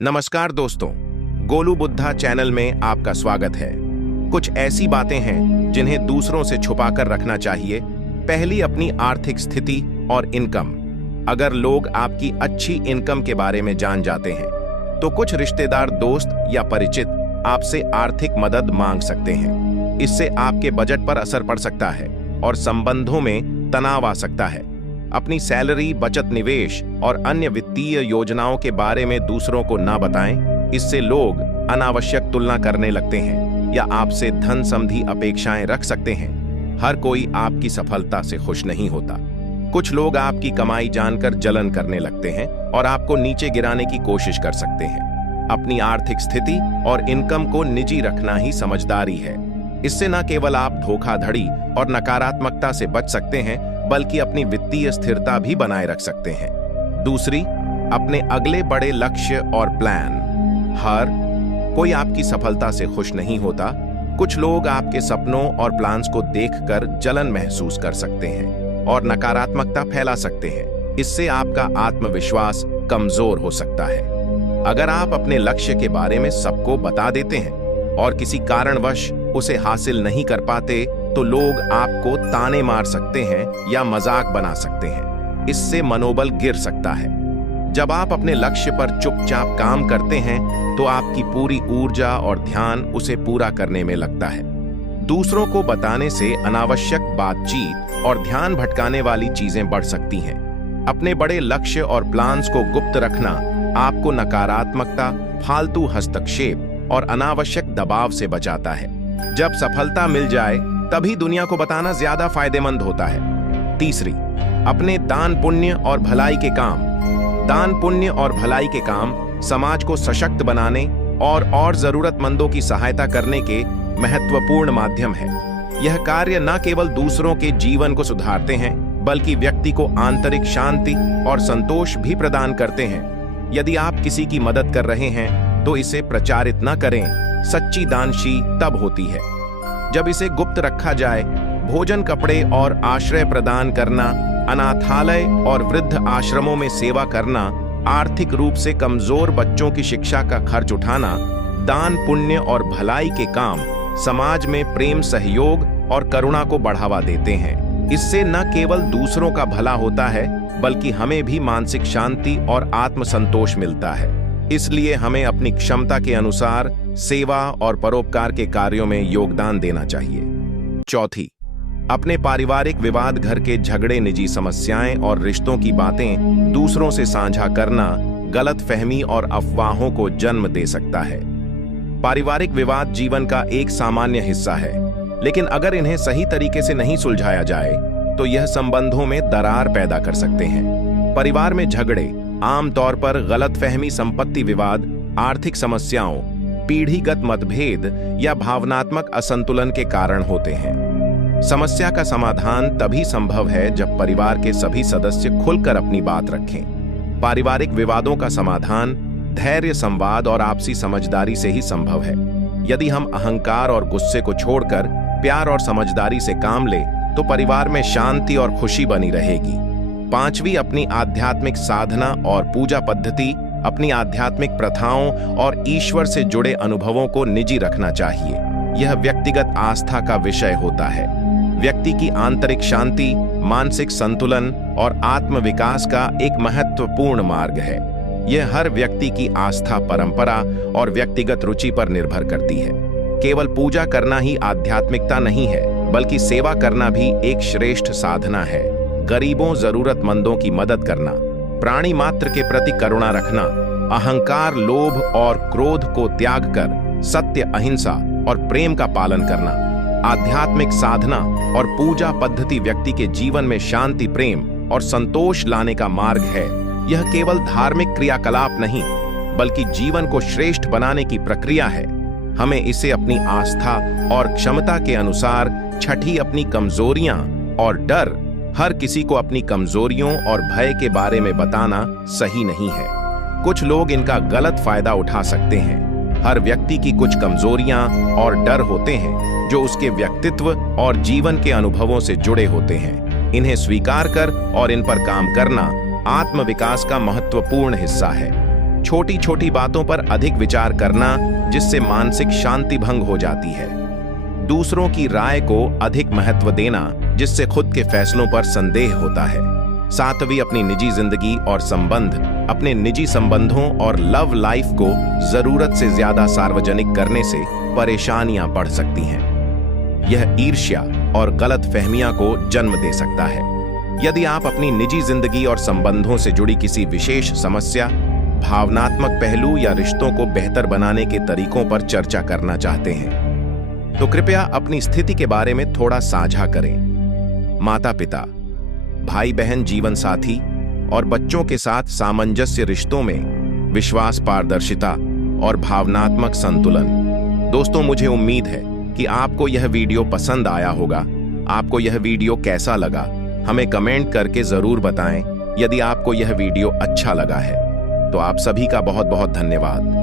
नमस्कार दोस्तों, गोलू बुद्धा चैनल में आपका स्वागत है। कुछ ऐसी बातें हैं जिन्हें दूसरों से छुपाकर रखना चाहिए। पहली, अपनी आर्थिक स्थिति और इनकम। अगर लोग आपकी अच्छी इनकम के बारे में जान जाते हैं तो कुछ रिश्तेदार, दोस्त या परिचित आपसे आर्थिक मदद मांग सकते हैं। इससे आपके बजट पर असर पड़ सकता है और संबंधों में तनाव आ सकता है। अपनी सैलरी, बचत, निवेश और अन्य वित्तीय योजनाओं के बारे में दूसरों को ना बताएं। इससे लोग अनावश्यक तुलना करने लगते हैं या आपसे धन संबंधी अपेक्षाएं रख सकते हैं। हर कोई आपकी सफलता से खुश नहीं होता। कुछ लोग आपकी कमाई जानकर जलन करने लगते हैं और आपको नीचे गिराने की कोशिश कर सकते हैं। अपनी आर्थिक स्थिति और इनकम को निजी रखना ही समझदारी है। इससे न केवल आप धोखाधड़ी और नकारात्मकता से बच सकते हैं, बल्कि अपनी वित्तीय स्थिरता भी बनाए रख सकते हैं। दूसरी, अपने अगले बड़े लक्ष्य और प्लान। हर कोई आपकी सफलता से खुश नहीं होता। कुछ लोग आपके सपनों और प्लान्स को देखकर जलन महसूस कर सकते हैं और नकारात्मकता फैला सकते हैं। इससे आपका आत्मविश्वास कमजोर हो सकता है। अगर आप अपने लक्ष्य के बारे में सबको बता देते हैं और किसी कारणवश उसे हासिल नहीं कर पाते तो लोग आपको ताने मार सकते हैं या मजाक बना सकते हैं। इससे मनोबल गिर सकता है। जब आप अपने लक्ष्य पर चुपचाप काम करते हैं तो आपकी पूरी ऊर्जा और ध्यान उसे पूरा करने में लगता है। दूसरों को बताने से अनावश्यक बातचीत और ध्यान भटकाने वाली चीजें बढ़ सकती हैं। अपने बड़े लक्ष्य और प्लान्स को गुप्त रखना आपको नकारात्मकता, फालतू हस्तक्षेप और अनावश्यक दबाव से बचाता है। जब सफलता मिल जाए तभी दुनिया को बताना ज्यादा फायदेमंद होता है। तीसरी, अपने दान पुण्य और भलाई के काम। दान पुण्य और भलाई के काम समाज को सशक्त बनाने और जरूरतमंदों की सहायता करने के महत्वपूर्ण माध्यम है। यह कार्य न केवल दूसरों के जीवन को सुधारते हैं, बल्कि व्यक्ति को आंतरिक शांति और संतोष भी प्रदान करते हैं। यदि आप किसी की मदद कर रहे हैं तो इसे प्रचारित न करें। सच्ची दानशी तब होती है जब इसे गुप्त रखा जाए। भोजन, कपड़े और आश्रय प्रदान करना, अनाथालय और वृद्ध आश्रमों में सेवा करना, आर्थिक रूप से कमजोर बच्चों की शिक्षा का खर्च उठाना, दान पुण्य और भलाई के काम समाज में प्रेम, सहयोग और करुणा को बढ़ावा देते हैं। इससे न केवल दूसरों का भला होता है, बल्कि हमें भी मानसिक शांति और आत्मसंतोष मिलता है। इसलिए हमें अपनी क्षमता के अनुसार सेवा और परोपकार के कार्यों में योगदान देना चाहिए। चौथी, अपने पारिवारिक विवाद, घर के झगड़े, निजी समस्याएं और रिश्तों की बातें दूसरों से साझा करना गलतफहमी और अफवाहों को जन्म दे सकता है। पारिवारिक विवाद जीवन का एक सामान्य हिस्सा है, लेकिन अगर इन्हें सही तरीके से नहीं सुलझाया जाए तो यह संबंधों में दरार पैदा कर सकते हैं। परिवार में झगड़े आमतौर पर गलतफहमी, संपत्ति विवाद, आर्थिक समस्याओं, पीढ़ीगत मतभेद या भावनात्मक असंतुलन के कारण होते हैं। समस्या का समाधान तभी संभव है जब परिवार के सभी सदस्य खुलकर अपनी बात रखें। पारिवारिक विवादों का समाधान धैर्य, संवाद और आपसी समझदारी से ही संभव है। यदि हम अहंकार और गुस्से को छोड़कर प्यार और समझदारी से काम लें तो परिवार में शांति और खुशी बनी रहेगी। पांचवी, अपनी आध्यात्मिक साधना और पूजा पद्धति। अपनी आध्यात्मिक प्रथाओं और ईश्वर से जुड़े अनुभवों को निजी रखना चाहिए। यह व्यक्तिगत आस्था का विषय होता है। व्यक्ति की आंतरिक शांति, मानसिक संतुलन और आत्मविकास का एक महत्वपूर्ण मार्ग है। यह हर व्यक्ति की आस्था, परंपरा और व्यक्तिगत रुचि पर निर्भर करती है। केवल पूजा करना ही आध्यात्मिकता नहीं है, बल्कि सेवा करना भी एक श्रेष्ठ साधना है। गरीबों, जरूरतमंदों की मदद करना, प्राणी मात्र के प्रति करुणा रखना, अहंकार, लोभ और क्रोध को त्याग कर सत्य, अहिंसा और प्रेम का पालन करना। आध्यात्मिक साधना और पूजा पद्धति व्यक्ति के जीवन में शांति, प्रेम और संतोष लाने का मार्ग है। यह केवल धार्मिक क्रियाकलाप नहीं, बल्कि जीवन को श्रेष्ठ बनाने की प्रक्रिया है। हमें इसे अपनी आस्था और क्षमता के अनुसार। छठी, अपनी कमजोरियां और डर। हर किसी को अपनी कमजोरियों और भय के बारे में बताना सही नहीं है। कुछ लोग इनका गलत फायदा उठा सकते हैं। हर व्यक्ति की कुछ कमजोरियां और डर होते हैं जो उसके व्यक्तित्व और जीवन के अनुभवों से जुड़े होते हैं। इन्हें स्वीकार कर और इन पर काम करना आत्मविकास का महत्वपूर्ण हिस्सा है। छोटी छोटी बातों पर अधिक विचार करना, जिससे मानसिक शांति भंग हो जाती है। दूसरों की राय को अधिक महत्व देना, जिससे खुद के फैसलों पर संदेह होता है। सातवीं, अपनी निजी जिंदगी और संबंध। अपने निजी संबंधों और लव लाइफ को जरूरत से ज्यादा सार्वजनिक करने से परेशानियां बढ़ सकती हैं। यह ईर्ष्या और गलत फहमियां को जन्म दे सकता है। यदि आप अपनी निजी जिंदगी और संबंधों से जुड़ी किसी विशेष समस्या, भावनात्मक पहलू या रिश्तों को बेहतर बनाने के तरीकों पर चर्चा करना चाहते हैं, तो कृपया अपनी स्थिति के बारे में थोड़ा साझा करें। माता पिता, भाई बहन, जीवन साथी और बच्चों के साथ सामंजस्य रिश्तों में विश्वास, पारदर्शिता और भावनात्मक संतुलन। दोस्तों, मुझे उम्मीद है कि आपको यह वीडियो पसंद आया होगा। आपको यह वीडियो कैसा लगा, हमें कमेंट करके जरूर बताएं। यदि आपको यह वीडियो अच्छा लगा है तो आप सभी का बहुत बहुत धन्यवाद।